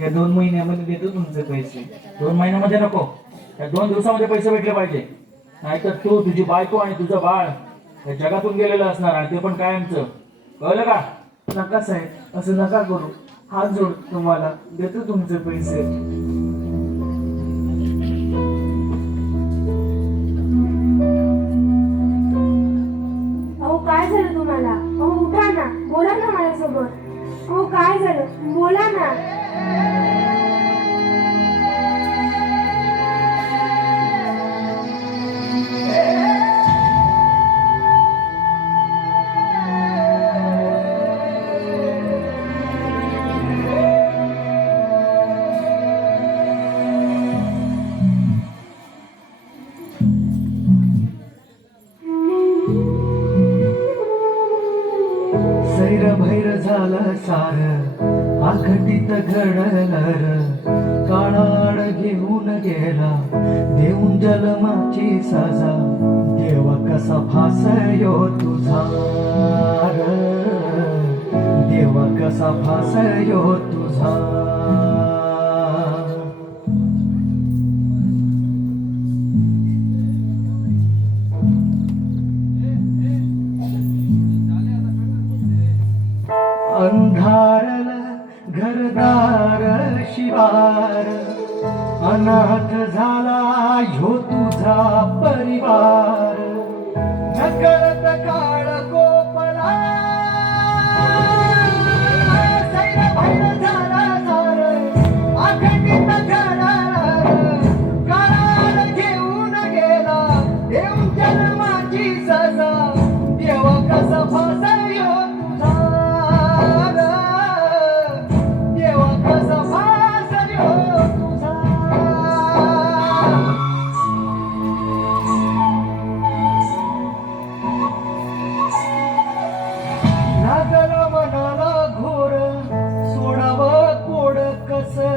या 2 महिन्यामध्ये देतो तुमचे पैसे. 2 महिन्यामध्ये नको, या 2 दिवसामध्ये पैसे भेटले पाहिजे. नाहीतर तू, तुझी बायको आणि तुझं बाळ या जगातून गेलेलं असणार, आणि ते पण कायमचं. कळलं का? नका साहेब, असं नका करू. हात जोड तुम्हाला, देतो तुमचे पैसे. अहो काय झालं तुम्हाला? अहो उठा ना, बोला ना माझ्यासोबत. अहो काय झालं, बोला ना. सैर भैर झालं सार आखटीत घडलर, काळाड घेऊन गेला देऊन जन्माची सजा. देव कसा फासयो तुझा र, देव कसा फासयो तुझा. अंधारल घरदार शिवार, अनाथ झाला ह्यो तुझा परिवार. नकळत काळ गोपला सैर भैर झाला सार आखटीत घडलर, काळाड घेऊन गेला देऊन जन्माची सजा. देव कसा फासयो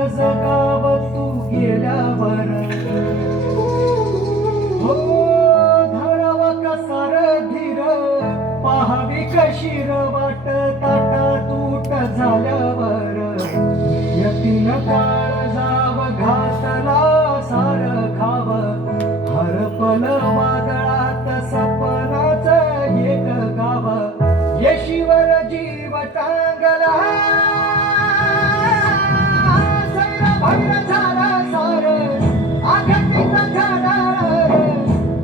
जगाव तू गेल्यावर. हो धराव कसार धीर, पाहावी कशीर वाट ताटा तूट झाल्यावर. यतीन काळ जाव घातला सार खाव, हरपल वादळात सपनाच एक गाव. येशीवर जीव टांगला भैर झाला सार आखटीत घडलर,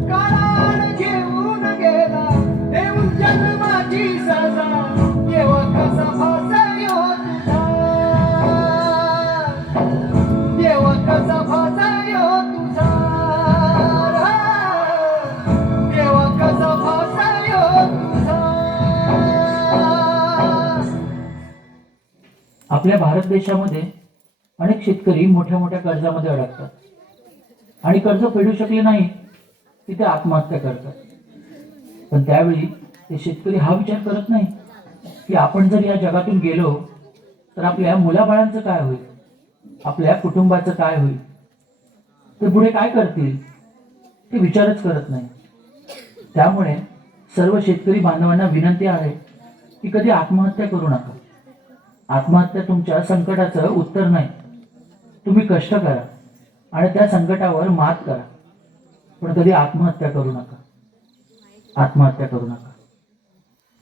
काळाड घेऊन गेला देऊन जन्माची सजा. देव कसा फासयो तुझा, देव कसा फासयो तुझा, देव कसा फासयो तुझा. आपल्या भारत देशामध्ये अनेक शेतकरी मोठ्या मोठ्या कर्जामध्ये अडकतात, आणि कर्ज फेडू शकले नाही की ते आत्महत्या करतात. पण त्यावेळी ते शेतकरी हा विचार करत नाही की आपण जर या जगातून गेलो तर आपल्या मुलाबाळांचं काय होईल, आपल्या कुटुंबाचं काय होईल, ते पुढे काय करतील, ते विचारच करत नाही. त्यामुळे सर्व शेतकरी बांधवांना विनंती आहे की कधी आत्महत्या करू नका. आत्महत्या तुमच्या संकटाचं उत्तर नाही. तुम्ही कष्ट करा आणि त्या संकटावर मात करा, पण कधी आत्महत्या करू नका. आत्महत्या करू नका.